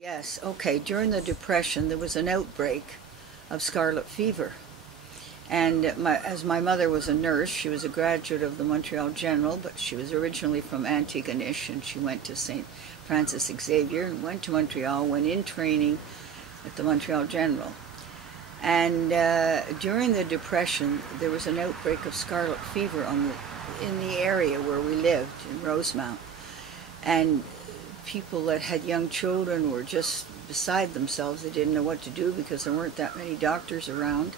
Yes, okay. During the Depression, there was an outbreak of scarlet fever. And as my mother was a nurse, she was a graduate of the Montreal General, but she was originally from Antigonish, and she went to St. Francis Xavier and went to Montreal, went in training at the Montreal General. And during the Depression, there was an outbreak of scarlet fever in the area where we lived, in Rosemount. And people that had young children were just beside themselves. They didn't know what to do because there weren't that many doctors around.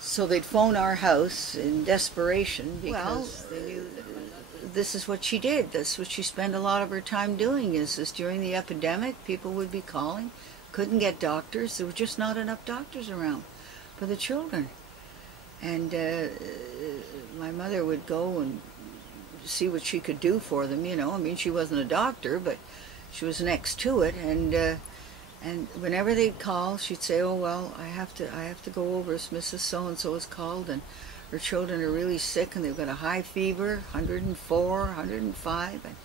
So they'd phone our house in desperation because they knew that this is what she did. That's what she spent a lot of her time doing is during the epidemic, people would be calling, couldn't get doctors. There were just not enough doctors around for the children. And my mother would go and see what she could do for them, you know. I mean, she wasn't a doctor, but she was next to it, and whenever they'd call, she'd say, "Oh well, I have to go over. Mrs. So and so is called, and her children are really sick, and they've got a high fever, 104, 105." And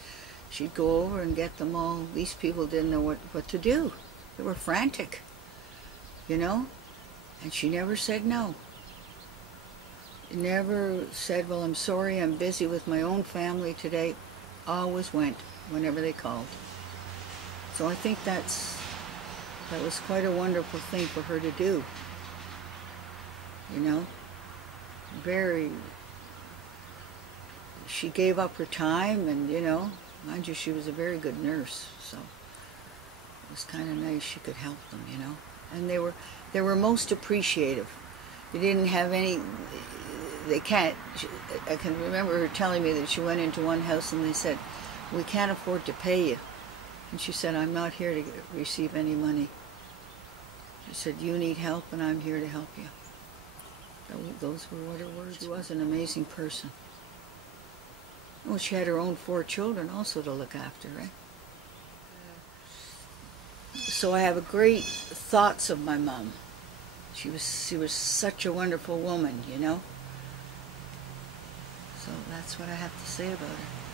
she'd go over and get them all. These people didn't know what to do. They were frantic, you know. And she never said no. Never said, "Well, I'm sorry, I'm busy with my own family today." Always went whenever they called. So I think that was quite a wonderful thing for her to do. You know, she gave up her time, and you know, mind you, she was a very good nurse, so it was kind of nice she could help them, you know. And they were most appreciative. They didn't have any. They can't. I can remember her telling me that she went into one house and they said, "We can't afford to pay you." And she said, "I'm not here to receive any money." She said, "You need help and I'm here to help you." Those were what her words. She was an amazing person. Well, she had her own 4 children also to look after, right? So I have great thoughts of my mom. She was such a wonderful woman, you know. So that's what I have to say about her.